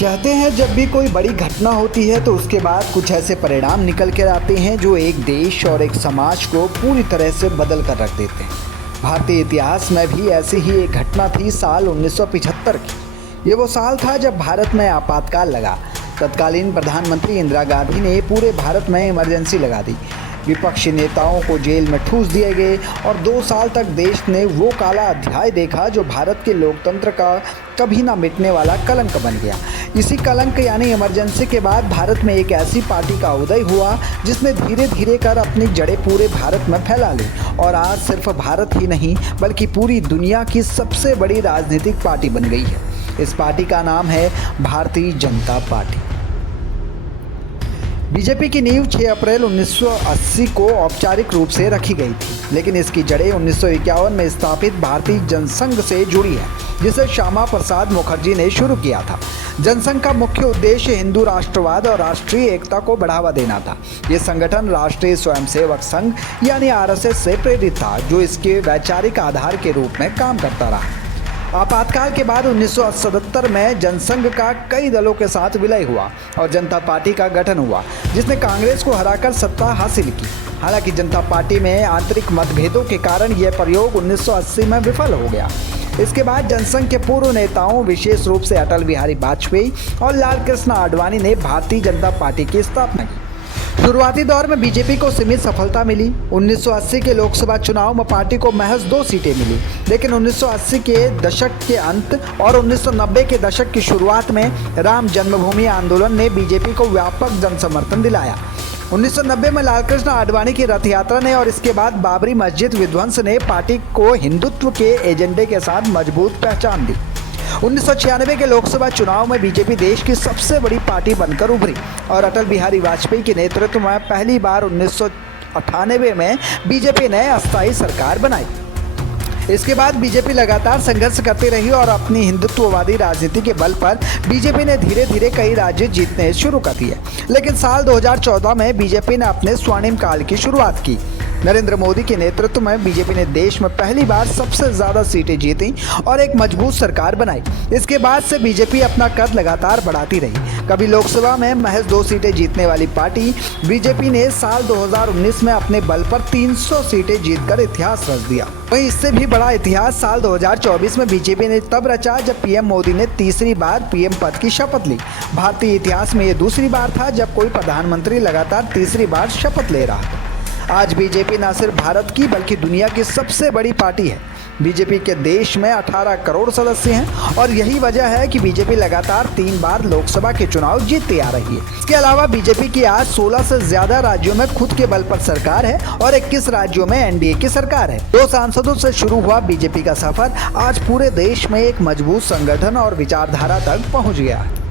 कहते हैं जब भी कोई बड़ी घटना होती है तो उसके बाद कुछ ऐसे परिणाम निकल कर आते हैं जो एक देश और एक समाज को पूरी तरह से बदल कर रख देते हैं। भारतीय इतिहास में भी ऐसी ही एक घटना थी साल 1975 की। ये वो साल था जब भारत में आपातकाल लगा। तत्कालीन प्रधानमंत्री इंदिरा गांधी ने पूरे भारत में इमरजेंसी लगा दी। विपक्षी नेताओं को जेल में ठूस दिए गए और 2 साल तक देश ने वो काला अध्याय देखा जो भारत के लोकतंत्र का कभी ना मिटने वाला कलंक बन गया। इसी कलंक यानी इमरजेंसी के बाद भारत में एक ऐसी पार्टी का उदय हुआ जिसने धीरे धीरे कर अपनी जड़ें पूरे भारत में फैला ली और आज सिर्फ भारत ही नहीं बल्कि पूरी दुनिया की सबसे बड़ी राजनीतिक पार्टी बन गई है। इस पार्टी का नाम है भारतीय जनता पार्टी। बीजेपी की नींव 6 अप्रैल 1980 को औपचारिक रूप से रखी गई थी, लेकिन इसकी जड़ें 1951 में स्थापित भारतीय जनसंघ से जुड़ी है, जिसे श्यामा प्रसाद मुखर्जी ने शुरू किया था। जनसंघ का मुख्य उद्देश्य हिंदू राष्ट्रवाद और राष्ट्रीय एकता को बढ़ावा देना था। ये संगठन राष्ट्रीय स्वयंसेवक संघ यानी आरएसएस से प्रेरित था, जो इसके वैचारिक आधार के रूप में काम करता रहा। आपातकाल के बाद 1977 में जनसंघ का कई दलों के साथ विलय हुआ और जनता पार्टी का गठन हुआ, जिसने कांग्रेस को हराकर सत्ता हासिल की। हालांकि जनता पार्टी में आंतरिक मतभेदों के कारण यह प्रयोग 1980 में विफल हो गया। इसके बाद जनसंघ के पूर्व नेताओं विशेष रूप से अटल बिहारी वाजपेयी और लाल कृष्ण आडवाणी ने भारतीय जनता पार्टी की स्थापना की। शुरुआती दौर में बीजेपी को सीमित सफलता मिली। 1980 के लोकसभा चुनाव में पार्टी को महज 2 सीटें मिली, लेकिन 1980 के दशक के अंत और 1990 के दशक की शुरुआत में राम जन्मभूमि आंदोलन ने बीजेपी को व्यापक जनसमर्थन दिलाया। 1990 में लालकृष्ण आडवाणी की रथ यात्रा ने और इसके बाद बाबरी मस्जिद विध्वंस ने पार्टी को हिंदुत्व के एजेंडे के साथ मजबूत पहचान दी। 1996 के लोकसभा चुनाव में बीजेपी देश की सबसे बड़ी पार्टी बनकर उभरी और अटल बिहारी वाजपेयी के नेतृत्व में पहली बार 1998 में बीजेपी ने अस्थायी सरकार बनाई। इसके बाद बीजेपी लगातार संघर्ष करती रही और अपनी हिंदुत्ववादी राजनीति के बल पर बीजेपी ने धीरे धीरे कई राज्य जीतने शुरू कर दिए। लेकिन साल 2014 में बीजेपी ने अपने स्वर्णिम काल की शुरुआत की। नरेंद्र मोदी के नेतृत्व में बीजेपी ने देश में पहली बार सबसे ज़्यादा सीटें जीती और एक मजबूत सरकार बनाई। इसके बाद से बीजेपी अपना कद लगातार बढ़ाती रही। कभी लोकसभा में महज 2 सीटें जीतने वाली पार्टी बीजेपी ने साल 2019 में अपने बल पर 300 सीटें जीतकर इतिहास रच दिया। वहीं इससे भी बड़ा इतिहास साल 2024 में बीजेपी ने तब रचा जब पीएम मोदी ने तीसरी बार पीएम पद की शपथ ली। भारतीय इतिहास में ये दूसरी बार था जब कोई प्रधानमंत्री लगातार तीसरी बार शपथ ले रहा था। आज बीजेपी न सिर्फ भारत की बल्कि दुनिया की सबसे बड़ी पार्टी है। बीजेपी के देश में 18 करोड़ सदस्य हैं और यही वजह है कि बीजेपी लगातार 3 बार लोकसभा के चुनाव जीतती आ रही है। इसके अलावा बीजेपी की आज 16 से ज्यादा राज्यों में खुद के बल पर सरकार है और 21 राज्यों में एनडीए की सरकार है। 2 सांसदों से शुरू हुआ बीजेपी का सफर आज पूरे देश में एक मजबूत संगठन और विचारधारा तक पहुँच गया है।